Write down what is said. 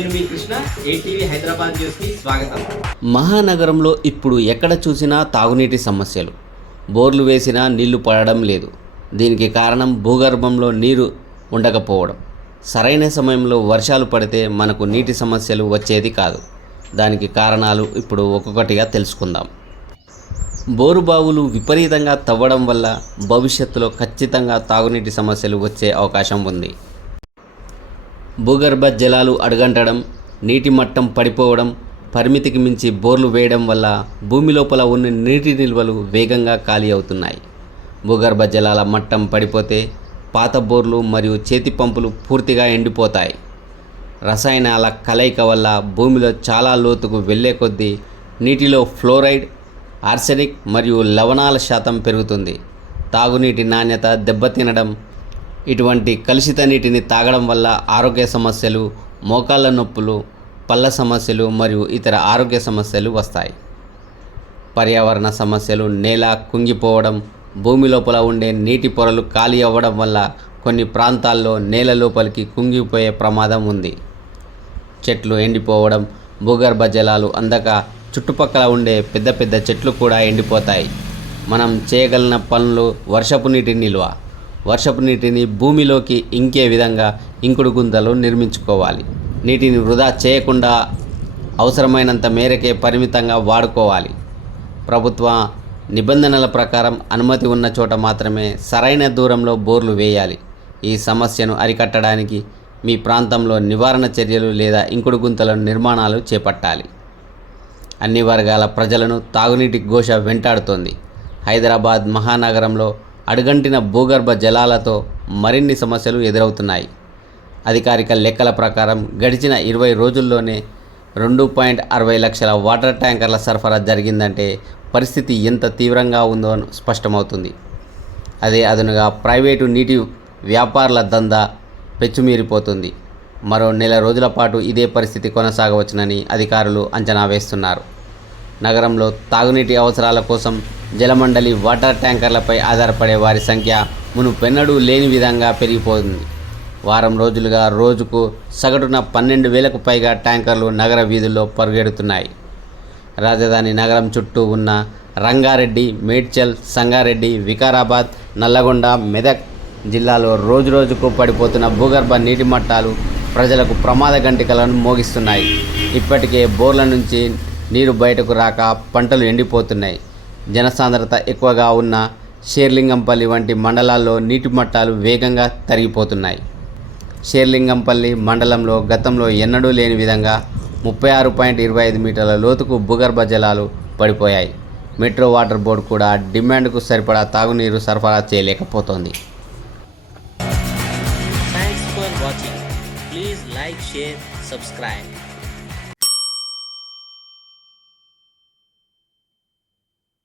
నేను మీ కృష్ణ, ఏటీవీ హైదరాబాద్ న్యూస్కి స్వాగతం. మహానగరంలో ఇప్పుడు ఎక్కడ చూసినా తాగునీటి సమస్యలు. బోర్లు వేసినా నీళ్లు పడడం లేదు. దీనికి కారణం భూగర్భంలో నీరు ఉండకపోవడం. సరైన సమయంలో వర్షాలు పడితే మనకు నీటి సమస్యలు వచ్చేది కాదు. దానికి కారణాలు ఇప్పుడు ఒక్కొక్కటిగా తెలుసుకుందాం. బోరుబావులు విపరీతంగా తవ్వడం వల్ల భవిష్యత్తులో ఖచ్చితంగా తాగునీటి సమస్యలు వచ్చే అవకాశం ఉంది. భూగర్భ జలాలు అడుగంటడం, నీటి మట్టం పడిపోవడం, పరిమితికి మించి బోర్లు వేయడం వల్ల భూమి లోపల ఉన్న నీటి నిల్వలు వేగంగా ఖాళీ అవుతున్నాయి. భూగర్భ జలాల మట్టం పడిపోతే పాత బోర్లు మరియు చేతి పంపులు పూర్తిగా ఎండిపోతాయి. రసాయనాల కలయిక వల్ల భూమిలో చాలా లోతుకు వెళ్ళే కొద్దీ నీటిలో ఫ్లోరైడ్, ఆర్సెనిక్ మరియు లవణాల శాతం పెరుగుతుంది. తాగునీటి నాణ్యత దెబ్బతినడం, ఇటువంటి కలుషిత నీటిని తాగడం వల్ల ఆరోగ్య సమస్యలు, మోకాళ్ళ నొప్పులు, పళ్ళ సమస్యలు మరియు ఇతర ఆరోగ్య సమస్యలు వస్తాయి. పర్యావరణ సమస్యలు, నేల కుంగిపోవడం, భూమి లోపల ఉండే నీటి పొరలు ఖాళీ అవ్వడం వల్ల కొన్ని ప్రాంతాల్లో నేల లోపలికి కుంగిపోయే ప్రమాదం ఉంది. చెట్లు ఎండిపోవడం, భూగర్భ జలాలు అందక చుట్టుపక్కల ఉండే పెద్ద పెద్ద చెట్లు కూడా ఎండిపోతాయి. మనం చేయగలిగిన పనులు వర్షపు నీటి నిల్వ. వర్షపు నీటిని భూమిలోకి ఇంకే విధంగా ఇంకుడు గుంతలు నిర్మించుకోవాలి. నీటిని వృధా చేయకుండా అవసరమైనంత మేరకే పరిమితంగా వాడుకోవాలి. ప్రభుత్వ నిబంధనల ప్రకారం అనుమతి ఉన్న చోట మాత్రమే సరైన దూరంలో బోర్లు వేయాలి. ఈ సమస్యను అరికట్టడానికి మీ ప్రాంతంలో నివారణ చర్యలు లేదా ఇంకుడు గుంతల నిర్మాణాలు చేపట్టాలి. అన్ని వర్గాల ప్రజలను తాగునీటి ఘోష వెంటాడుతోంది. హైదరాబాద్ మహానగరంలో అడుగంటిన భూగర్భ జలాలతో మరిన్ని సమస్యలు ఎదురవుతున్నాయి. అధికారిక లెక్కల ప్రకారం గడిచిన 20 రోజుల్లోనే 2.60 లక్షల వాటర్ ట్యాంకర్ల సరఫరా జరిగిందంటే పరిస్థితి ఎంత తీవ్రంగా ఉందో స్పష్టమవుతుంది. అదే అదనుగా ప్రైవేటు నీటి వ్యాపారుల దందా పెచ్చుమీరిపోతుంది. మరో నెల రోజుల పాటు ఇదే పరిస్థితి కొనసాగవచ్చునని అధికారులు అంచనా వేస్తున్నారు. నగరంలో తాగునీటి అవసరాల కోసం జలమండలి వాటర్ ట్యాంకర్లపై ఆధారపడే వారి సంఖ్య మునుపెన్నడూ లేని విధంగా పెరిగిపోతుంది. వారం రోజులుగా రోజుకు సగటున 12,000కు పైగా ట్యాంకర్లు నగర వీధుల్లో పరుగెడుతున్నాయి. రాజధాని నగరం చుట్టూ ఉన్న రంగారెడ్డి, మేడ్చల్, సంగారెడ్డి, వికారాబాద్, నల్లగొండ, మెదక్ జిల్లాలో రోజురోజుకు పడిపోతున్న భూగర్భ నీటి మట్టాలు ప్రజలకు ప్రమాద గంటికలను మోగిస్తున్నాయి. ఇప్పటికే బోర్ల నుంచి నీరు బయటకు రాక పంటలు ఎండిపోతున్నాయి. జనసాంద్రత ఎక్కువగా ఉన్న షేర్లింగంపల్లి వంటి మండలాల్లో నీటి మట్టాలు వేగంగా తరిగిపోతున్నాయి. షేర్లింగంపల్లి మండలంలో గతంలో ఎన్నడూ లేని విధంగా 36.25 మీటర్ల లోతుకు భూగర్భ జలాలు పడిపోయాయి. మెట్రో వాటర్ బోర్డు కూడా డిమాండ్కు సరిపడా తాగునీరు సరఫరా చేయలేకపోతోంది. Thanks for watching. Please like, share, subscribe.